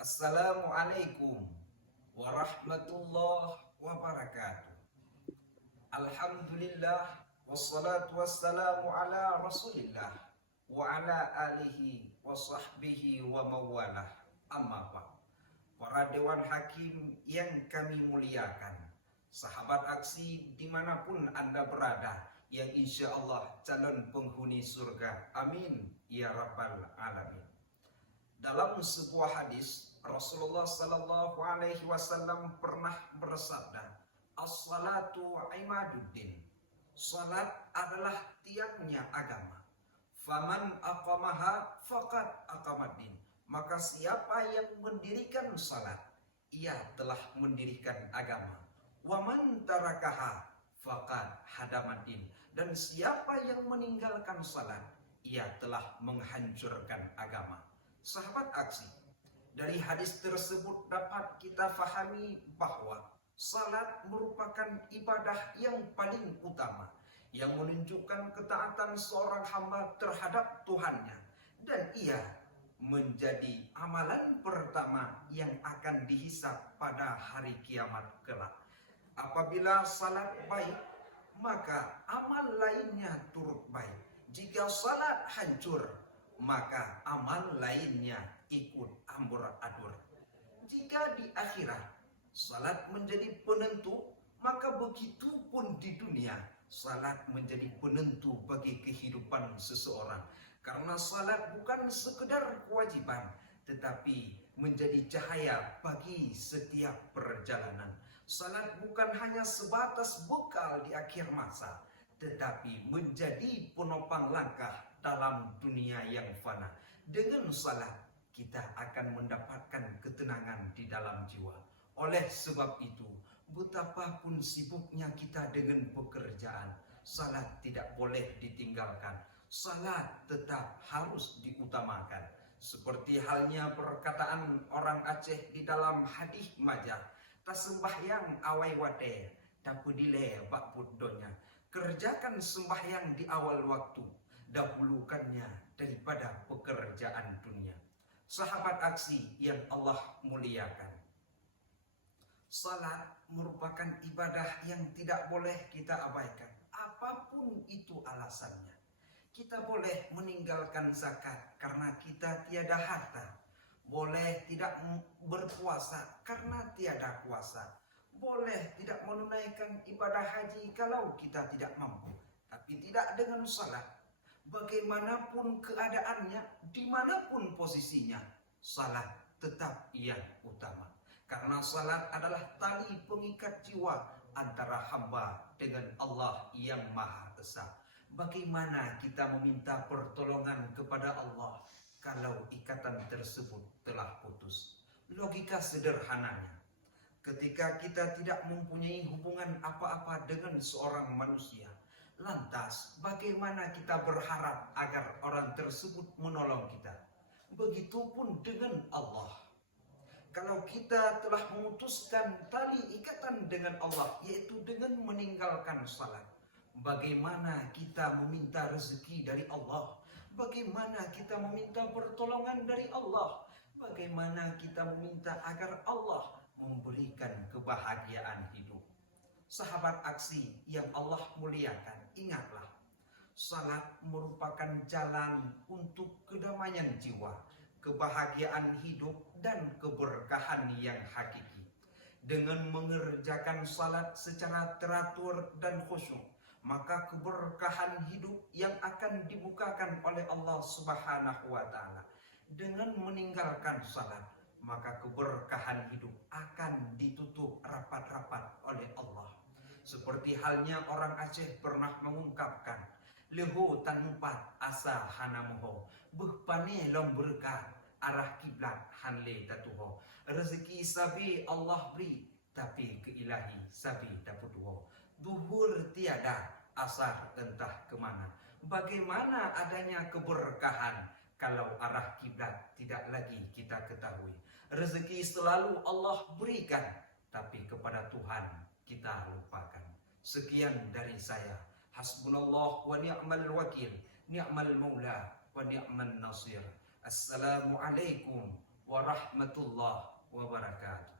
Assalamualaikum warahmatullahi wabarakatuh. Alhamdulillah wassalatu wassalamu ala Rasulillah wa ala alihi wa sahbihi wa mawalah. Amma ba'd. Para dewan hakim yang kami muliakan, sahabat aksi dimanapun Anda berada, yang insya Allah calon penghuni surga. Amin ya rabbal alamin. Dalam sebuah hadis, Rasulullah Sallallahu Alaihi Wasallam pernah bersabda, "As-salatu imaduddin." Salat adalah tiangnya agama. Faman aqamaha faqad aqamaddin. Maka siapa yang mendirikan salat, ia telah mendirikan agama. Waman tarakaha faqad hadamaddin. Dan siapa yang meninggalkan salat, ia telah menghancurkan agama. Sahabat aksi, dari hadis tersebut dapat kita fahami bahwa salat merupakan ibadah yang paling utama, yang menunjukkan ketaatan seorang hamba terhadap Tuhannya, dan ia menjadi amalan pertama yang akan dihisab pada hari kiamat kelak. Apabila salat baik, maka amal lainnya turut baik. Jika salat hancur, maka amal lainnya ikut ambur-adul. Jika di akhirat salat menjadi penentu, maka begitu pun di dunia salat menjadi penentu bagi kehidupan seseorang. Karena salat bukan sekedar kewajiban, tetapi menjadi cahaya bagi setiap perjalanan. Salat bukan hanya sebatas bekal di akhir masa, tetapi menjadi penopang langkah dalam dunia yang fana. Dengan salat kita akan mendapatkan ketenangan di dalam jiwa. Oleh sebab itu, betapapun sibuknya kita dengan pekerjaan, salat tidak boleh ditinggalkan. Salat tetap harus diutamakan. Seperti halnya perkataan orang Aceh di dalam hadis majah, "Tak sembahyang awai wate, tak pedile bak donya." Kerjakan sembahyang di awal waktu, dahulukannya daripada pekerjaan dunia. Sahabat aksi yang Allah muliakan, salat merupakan ibadah yang tidak boleh kita abaikan, apapun itu alasannya. Kita boleh meninggalkan zakat karena kita tiada harta, boleh tidak berpuasa karena tiada kuasa, boleh tidak menunaikan ibadah haji kalau kita tidak mampu, tapi tidak dengan salat. Bagaimanapun keadaannya, dimanapun posisinya, salat tetap yang utama. Karena salat adalah tali pengikat jiwa antara hamba dengan Allah yang Maha Esa. Bagaimana kita meminta pertolongan kepada Allah kalau ikatan tersebut telah putus? Logika sederhananya, ketika kita tidak mempunyai hubungan apa-apa dengan seorang manusia, lantas bagaimana kita berharap agar orang tersebut menolong kita? Begitupun dengan Allah. Kalau kita telah memutuskan tali ikatan dengan Allah, yaitu dengan meninggalkan salat, bagaimana kita meminta rezeki dari Allah? Bagaimana kita meminta pertolongan dari Allah? Bagaimana kita meminta agar Allah memberikan kebahagiaan hidup? Sahabat aksi yang Allah muliakan, ingatlah, salat merupakan jalan untuk kedamaian jiwa, kebahagiaan hidup, dan keberkahan yang hakiki. Dengan mengerjakan salat secara teratur dan khusyuk, maka keberkahan hidup yang akan dibukakan oleh Allah Subhanahu wa Ta'ala. Dengan meninggalkan salat, maka keberkahan hidup akan ditutup rapat-rapat oleh Allah. Seperti halnya orang Aceh pernah mengungkapkan, "Leho tanumpat asa hanamuho, behpane long berkah, arah kiblat hanle tatuho." Rezeki sabi Allah beri, tapi ke ilahi sabi daputuho. Duhur tiada, asar entah kemana. Bagaimana adanya keberkahan kalau arah kiblat tidak lagi kita ketahui? Rezeki selalu Allah berikan, tapi kepada Tuhan kita lupakan. Sekian dari saya. Hasbunallah wa ni'mal wakil, ni'mal maula wa ni'man nasir. Assalamualaikum warahmatullahi wabarakatuh.